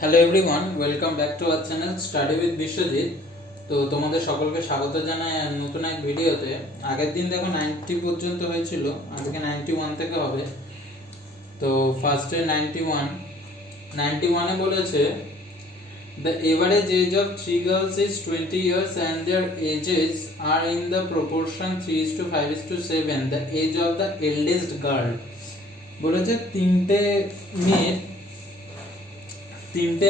Hello everyone, welcome back to our channel study with Biswajit. তো তোমাদের সকলকে স্বাগত জানাই নতুন এক ভিডিওতে। আগের দিন দেখো 90 পর্যন্ত হয়েছিল, আজকে 91 থেকে হবে। তো ফার্স্টে 91 বলেছে the average age of three girls is 20 years and their ages are in the proportion 3:5:7. The age of the eldest girl বলেছে তিনটে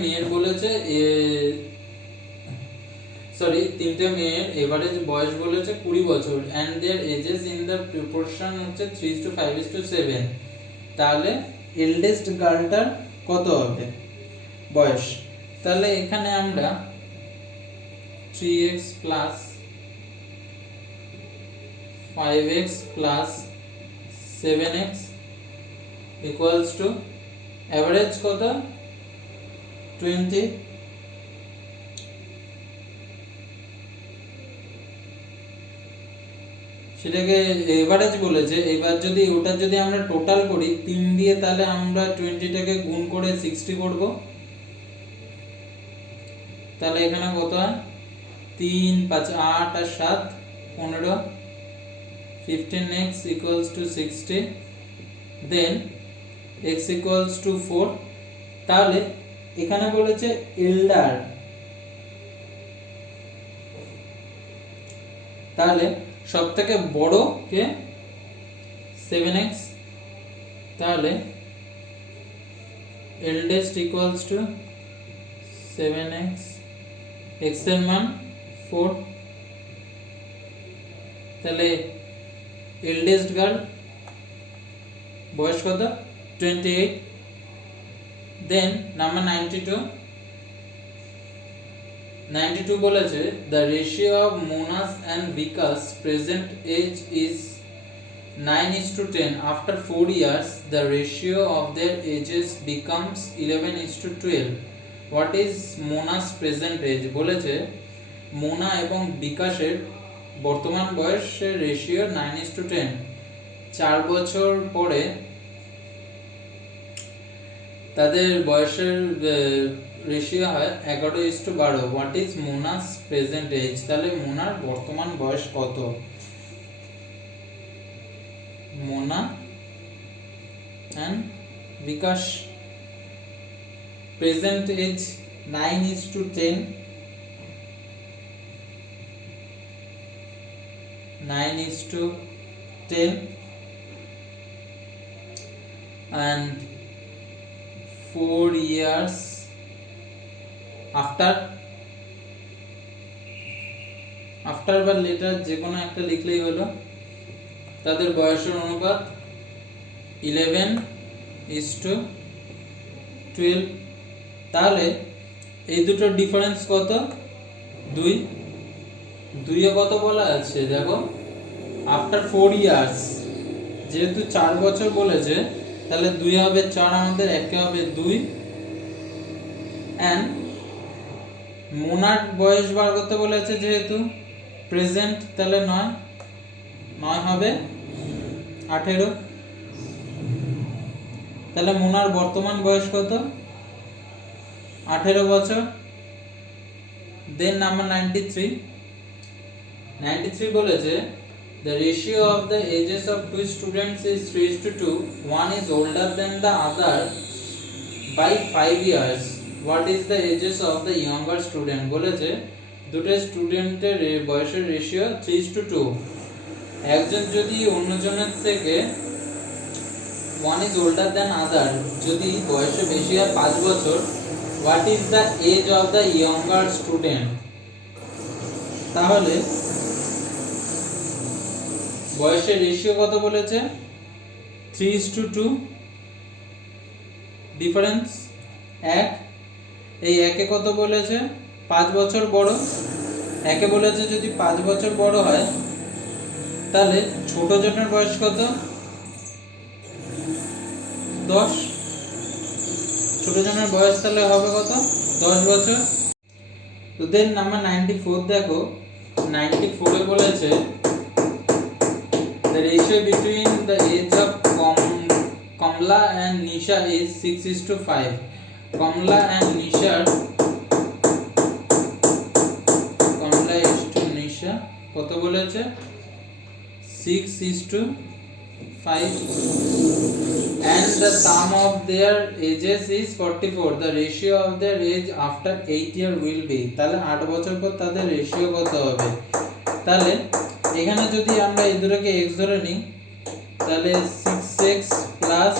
মেয়ের বলেছে তিনটে মেয়ের এভারেজ বয়স বলেছে 20 বছর and their ages in the proportion হচ্ছে 3:5:7। তাহলে এল্ডেস্ট গার্লটার কত হবে বয়স? তাহলে এখানে আমরা 3x plus 5x plus 7x equals to average কত 20, সেটাকে এভারেজ বলেছে। এবার যদি ওটা যদি আমরা টোটাল করি 3 দিয়ে, তাহলে আমরা 20টাকে গুণ করে 60 করব। তাহলে এখানে কত হয় 3 5 8 আর 7 15, 15x equals to 60, then x equals to 4। তাহলে এখানে বলেছে এল্ডার, তাহলে সব থেকে বড় কে 7x, তাহলে eldest equals to 7x, x এর মান 4। তাহলে এল্ডেস্ট গার্ল বয়স কত 28। দেন নাম্বার 92 বলেছে the ratio of Mona's and Vika's present age is 9:10. After 4 years the ratio of their ages becomes 11:12. What is Mona's present age? বলেছে মোনা এবং বিকাশের বর্তমান বয়সের রেশিও 9:10। 4 বছর পরে তাদের বয়সের রেশিও হয় 11:12। What is Mona's present age? তাহলে মোনার বর্তমান বয়স কত? Mona and Bikash present age 9:10, 9:10 and 4 years after বা লেটার যে কোনো একটা লিখলেই হলো। তাদের বয়সের অনুপাত 11:12। তাহলে এই দুটোর ডিফারেন্স কত? 2 এ কত বলা আছে দেখো, আফটার 4 ইয়ার্স, যেহেতু 4 বছর বলেছে তাহলে 2 হবে 4, আমাদের 1 হবে 2। এন্ড মোনার বয়স বার করতে বলেছে, যেহেতু প্রেজেন্ট, তাহলে 9 হবে 18। তাহলে মোনার বর্তমান বয়স কত? 18 বছর। দেন নাম্বার 93 বলেছে the ratio of the ages of two students is 3:2. One is older than the other by 5 years. What is the ages of the younger student? বলেছে দুটো স্টুডেন্টের বয়সের রেশিও 3:2। একজন যদি অন্যজনের থেকে one is older than other, যদি বয়সে বেশি হয় 5 বছর, what is the age of the younger student? তাহলে বয়সের রেশিও কত বলেছে 3:2, ডিফারেন্স 1। এই একে কত বলেছে 5 বছর বড়, একে বলেছে যদি 5 বছর বড় হয়, তাহলে ছোট জনের বয়স কত 10। ছোট জনের বয়স তাহলে হবে কত 10 বছর। তো দেন নাম্বার 94 দেখো, 94 এ বলেছে the ratio between the age of Kamla and Nisha is 6:5. Kamala and নিশার, কমলা ইজ টু নিশা কত বলেছে 6:5, and the sum of their ages is 44. The ratio of their age after 8 year will be, তাহলে 8 বছর পর তাদের রেশিও কত হবে। তাহলে এখানে যদি আমরা এই দুটোকে x ধরে নিই তাহলে 6x plus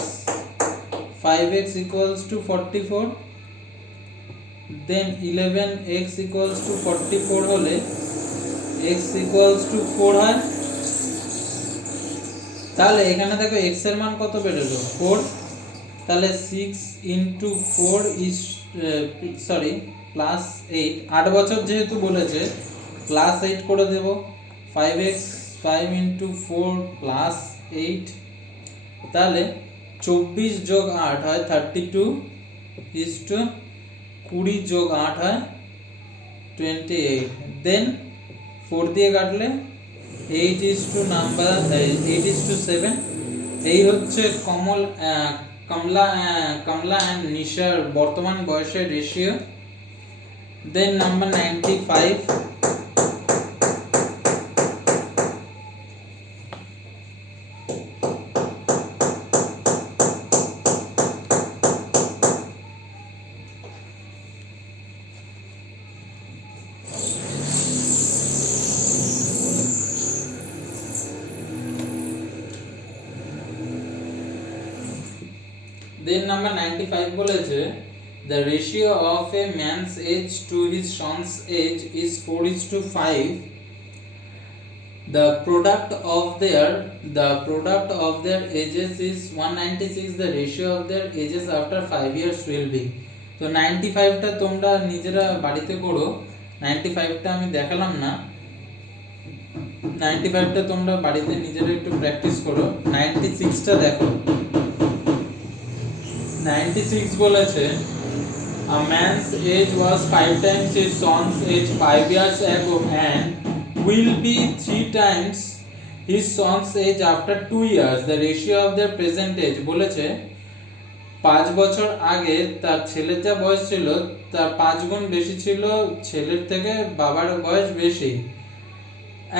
5x equals to 44, then 11x equals to 44 হলে x equals to 4 হয়। তাহলে এখানে দেখো x এর মান কত বেরোলো 4, তাহলে 6 into 4 is প্লাস 8, 8 বছর যেহেতু বলেছে প্লাস 8 করে দেব, 5x 5 into 4 plus 8, তাহলে 24 যোগ 8 হয় 32 is to 20 যোগ 8 হয় 28, দেন 4 দিয়ে কাটলে 8 is to number 8 is to 7। এই হচ্ছে কমলা অ্যান্ড নিশার বর্তমান বয়সের রেশিও। দেন নাম্বার 95, then number 95 বলেছে the ratio of a man's age to his son's age is 4:5, the product of their ages is 196, the ratio of their ages after 5 years will be। তো 95 টা তোমরা নিজেরা বাড়িতে করো, 95 টা আমি দেখালাম না, 95 টা তোমরা বাড়িতে নিজেরা একটু প্র্যাকটিস করো। 96 টা দেখো, 96 বলেছে a man's age was 5 times his son's age 5 years ago and will be 3 times his son's age after 2 years, the ratio of their present age বলেছে 5 বছর আগে তার ছেলের যা বয়স ছিল তার 5 গুণ বেশি ছিল ছেলের থেকে বাবার বয়স বেশি,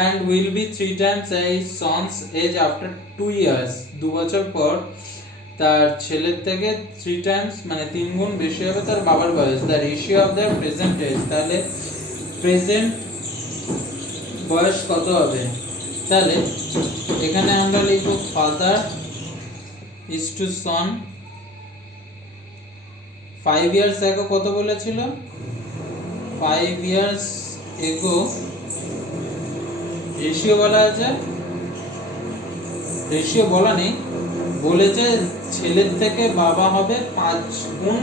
and will be 3 times his son's age after 2 years, 2 বছর পর তার ছেলের থেকে 3 টাইমস মানে 3 গুণ বেশি হবে তার বাবার বয়স, the ratio of the present age. তাহলে প্রেজেন্ট বয়স কত হবে, তাহলে এখানে আমরা লিখব father is to son 5 years ago কত বলেছিল 5 ইয়ার্স এগো, রেশিও বলা আছে, রেশিও বলা নেই, বলেছে ছেলের থেকে বাবা হবে 5 গুণ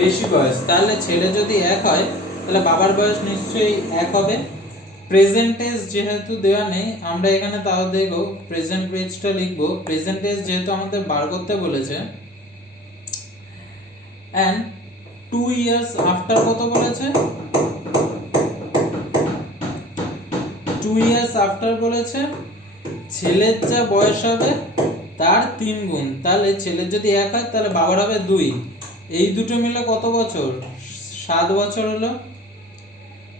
বেশি বয়স, তাহলে ছেলে যদি 1 হয় তাহলে বাবার বয়স নিশ্চয়ই 1 হবে। প্রেজেন্ট এজ যেহেতু দেওয়া নেই আমরা এখানে তাও দেখব প্রেজেন্ট এজটা লিখব, প্রেজেন্ট এজ যেহেতু আমাদের বার করতে বলেছে, and 2 years after কত বলেছে 2 years after বলেছে ছেলের যা বয়স হবে তার 3 গুণ, তাহলে ছেলের যদি 1 হয় তাহলে বাবার হবে 2, এই দুটো মিলে কত বছর 7 বছর হলো।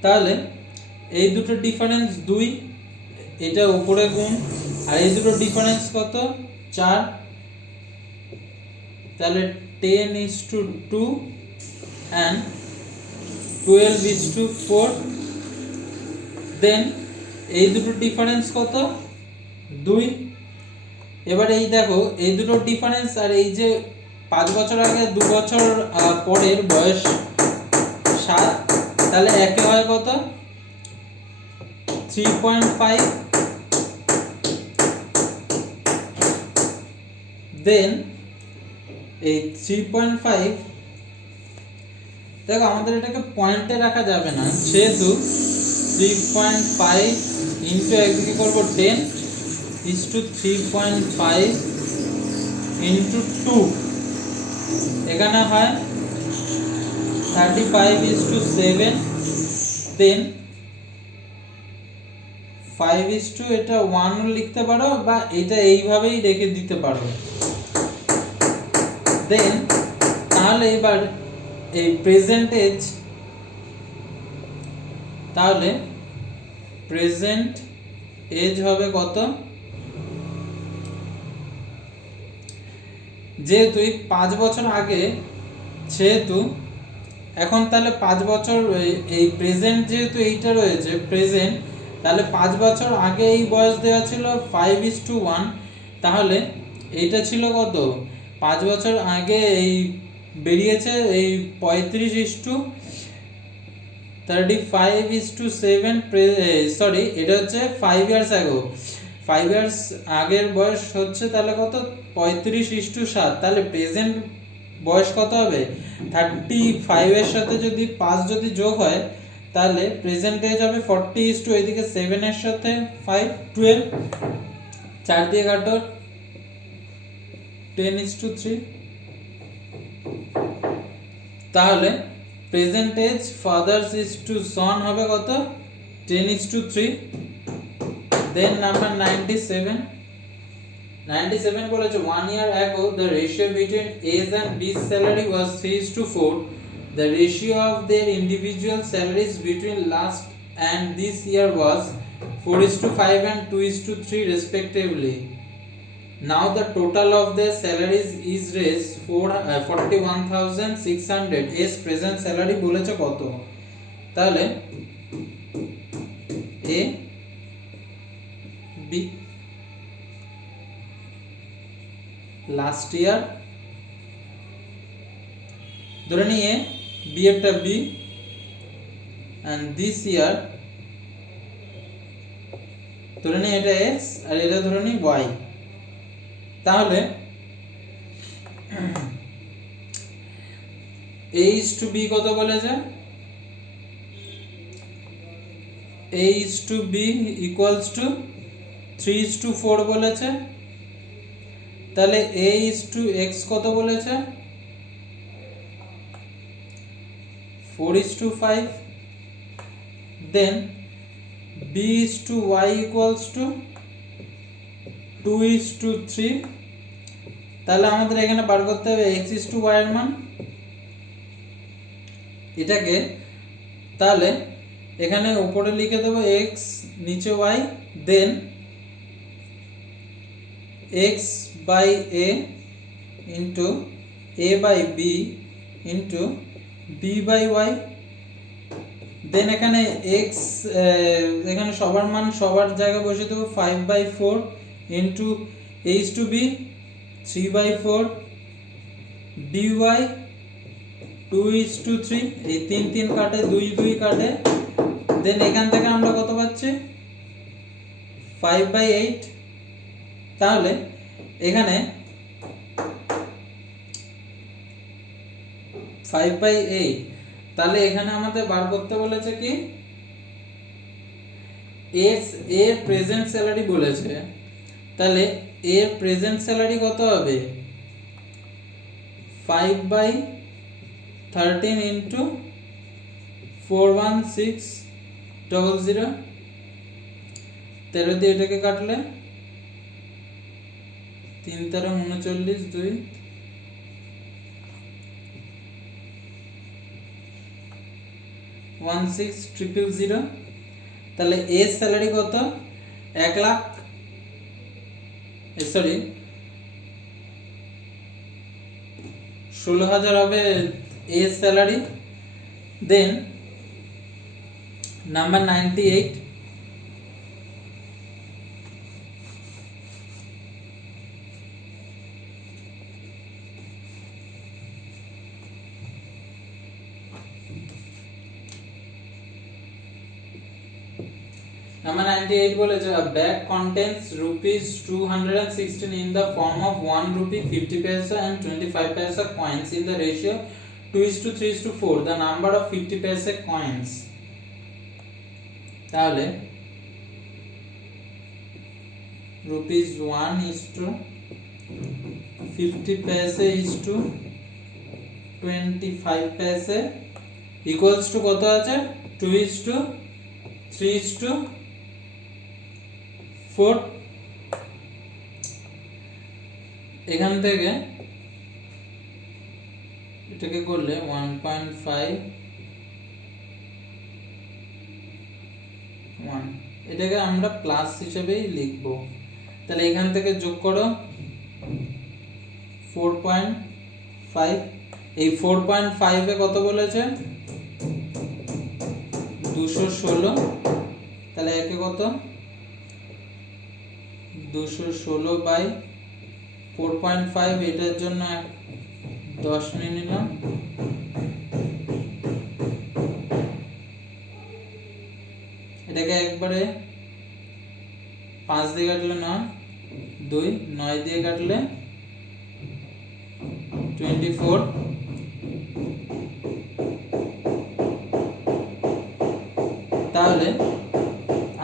তাহলে এই দুটো ডিফারেন্স 2, এটা উপরে গুণ, আর এই দুটো ডিফারেন্স কত 4, তাহলে 10:2 and 12:4, দেন এই দুটো ডিফারেন্স কত 2। এবার এই দেখো এই দুটো ডিফারেন্স আর এই যে 5 বছর আগে 2 বছর পরের বয়স 7, তাহলে একে হয় কত 3.5, দেন এই 3.5 দেখো আমাদের এটাকে পয়েন্টে রাখা যাবে না, সেহেতু 3.5 ইনটু একদিকে করব 10 is to 3.5 into 2, এখানে হয় 35 is to 7, then 5 is to এটা 1 লিখতে পারো বা এটা এইভাবেই রেখে দিতে পারো। দেন তাহলে এবার এই প্রেজেন্ট এজ, তাহলে প্রেজেন্ট এজ হবে কত, যেহেতু 5 বছর আগে, সেহেতু এখন তাহলে 5 বছর এই প্রেজেন্ট যেহেতু এইটা রয়েছে প্রেজেন্ট, তাহলে 5 বছর আগে এই বয়স দেওয়া ছিল 5:1, তাহলে এইটা ছিল কত, 5 বছর আগে এই বেরিয়েছে এই 35:35:7, সরি এটা হচ্ছে 5 ইয়ার্স আগো, 5 ইয়ার্স আগের বয়স হচ্ছে তাহলে কত 35:7, তাহলে প্রেজেন্ট বয়স কত হবে 35 এর সাথে যদি 5 যদি যোগ হয় তাহলে প্রেজেন্ট এজ হবে 40, এদিকে 7 এর সাথে 5 12, 4 দিয়ে কাটো 10:3, তাহলে present age father's is to son হবে কত 10:3। দেন নাম্বার 97 বলেছে 1 year ago the ratio between A's and B's salary was 3:4. The ratio of their individual salaries between last and this year was 4:5 and 2:3 respectively. Now the total of their salaries is raised 41,600. A's present salary বলেছে কত, তাহলে A B last year ধরে নিয়ে B একটা B and this ইয়ার ধরে নিয়ে এটা x আর এটা ধরে নিই ওয়াই, তাহলে a is to b কত বলেছে, a is to b equals to 3:4 বলেছে, তাহলে a is to x কত বলেছে 4:5, then b is to y equals to 2:3, তাহলে আমাদের এখানে বার করতে হবে x is to y এর মান, এটাকে তাহলে এখানে উপরে লিখে দেব x নিচে y, then x by a into a by b into b by y, দেন এখানে x এখানে সবার মান সবার জায়গায় বসিয়ে দেব 5/4 into a is to b 3/4 dy 2:3, এই 3 কাটে 2 কাটে, দেন এখান থেকে আমরা কত পাচ্ছি 5/8, তাহলে এখানে 5/8, তাহলে এখানে আমাদের বার করতে বলেছে কি এর প্রেজেন্ট স্যালারি বলেছে, তাহলে এর প্রেজেন্ট স্যালারি কত হবে 5/13 into 41600, 13 দিয়ে এটাকে কাটলে 3 × 39 2 16,000, তাহলে এর স্যালারি কত 1 লাখ, সরি 16,000 হবে এর স্যালারি। দেন নাম্বার 98, Number 98 বলেছে a bag contains rupees 216 in the form of 1 rupee 50 paisa and 25 paisa coins in the ratio 2:3:4. The number of 50 paisa coins, তাহলে rupees 1:50 paisa is to 25 paisa equals to কত আছে 2:3:4, এখান থেকে এটাকে করলে 1.5 1, এটাকে আমরা প্লাস হিসেবেই লিখব। তাহলে এখান থেকে যোগ করো 4.5, এই 4.5 এ কত বলেছে 216, তাহলে একে কত 216 বাই 4.5, এটার জন্য 10 নিয়ে নিলাম। এটাকে একবারে 5 দিয়ে কাটলে 9, 2 9 দিয়ে কাটলে 24, তাহলে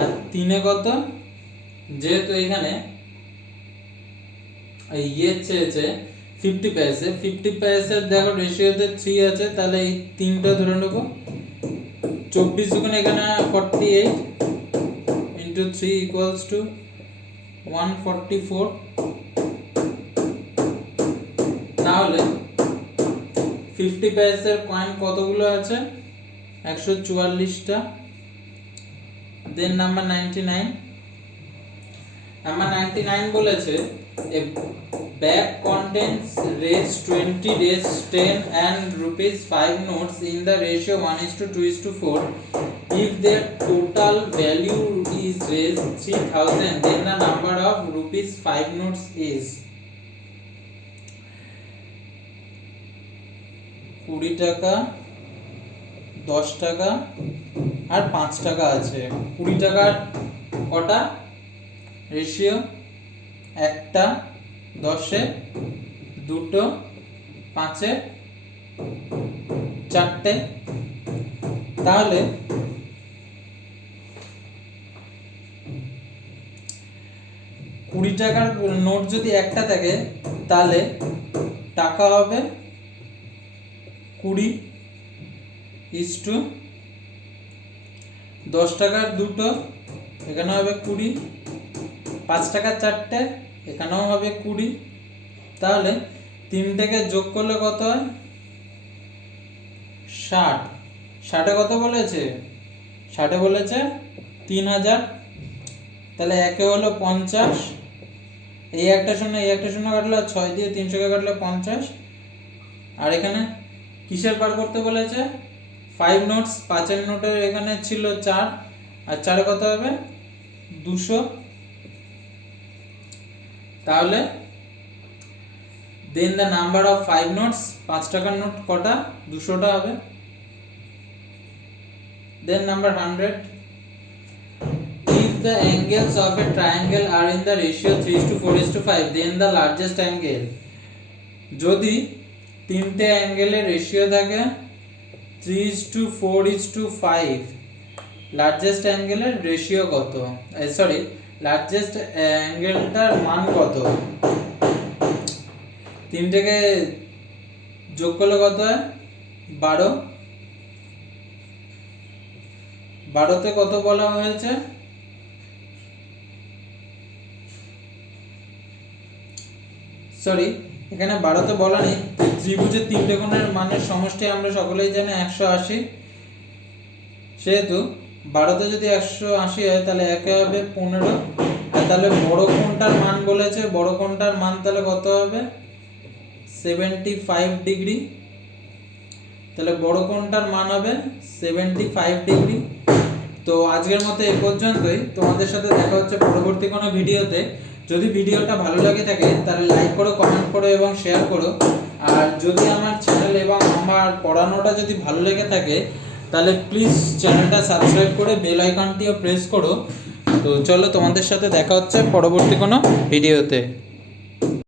আর 3 এ কত, যেহেতু এখানে ইয়ে চেয়েছে 50 পয়সা, 50 পয়সার দেখো রেশিওতে 3 আছে, তাহলে এই 3টা ধরে নেব। 24 যখন এখানে 48 into 3 equals to 144, তাহলে 50 পয়সার কয়েন কতগুলো আছে 144টা। দেন নাম্বার 99, নাম্বার 99 বলেছে a bag contains raise 20, raise 10 and rupees 5 notes in the ratio 1:2:4. If their total value is raised 3000, then the number of rupees 5 notes is 20 টাকা, 10 টাকা আর 5 টাকা আছে। 20 টাকার কটা রেশিও, একটা, 10-এ 2টো, 5-এ 4টে। তাহলে 20 টাকার নোট যদি একটা থাকে তাহলে টাকা হবে 20 ইস্টু 10 টাকার 2টো, এখানে হবে 20, 5 টাকার 4টে, এখানেও হবে 20। তাহলে 3 থেকে যোগ করলে কত হয় 60, 60-এ কত বলেছে 60-এ বলেছে 3000, তাহলে একে হলো 50, এই একটা শূন্য এই একটা শূন্য কাটলে 6 দিয়ে 300 কে কাটলে 50, আর এখানে কিসের বার করতে বলেছে 5 নোটস, 5-এর নোটের এখানে ছিল 4, আর 4-এ কত হবে 200। তাহলে দেন দ্য নাম্বার অফ 5 নোটস, 5 টাকার নোট কটা 200টা হবে। দেন number 100, if the angles of a triangle are in the ratio 3:4:5, then the largest angle, যদি তিনটে অ্যাঙ্গেলের রেশিও থাকে 3:4:5, লার্জেস্ট অ্যাঙ্গেলের রেশিও কত, সরি লার্জেস্ট অ্যাঙ্গেলটার মান কত। তিনটেকে যোগ করলে কত হয় 12, 12তে কত বলা হয়েছে সরি এখানে 12তে বলা নেই। ত্রিভুজের তিনটে কোণের মানের সমষ্টি আমরা সকলেই জানি 180, সেহেতু 12তে যদি 180 হয় তাহলে একে হবে 15, আর তাহলে বড় কোণটার মান বলেছে, বড় কোণটার মান তাহলে কত হবে 75 ডিগ্রি, তাহলে বড় কোণটার মান হবে 75 ডিগ্রি। তো আজকের মতো এই পর্যন্তই, তোমাদের সাথে দেখা হচ্ছে পরবর্তী কোনো ভিডিওতে। যদি ভিডিওটা ভালো লাগে থাকে তাহলে লাইক করো, কমেন্ট করো এবং শেয়ার করো। আর যদি আমার চ্যানেল এবং আমার পড়ানোটা যদি ভালো লেগে থাকে তাহলে প্লিজ চ্যানেলটা সাবস্ক্রাইব করে বেল আইকনটিও প্রেস করো। তো চলো তোমাদের সাথে দেখা হচ্ছে পরবর্তী কোনো ভিডিওতে।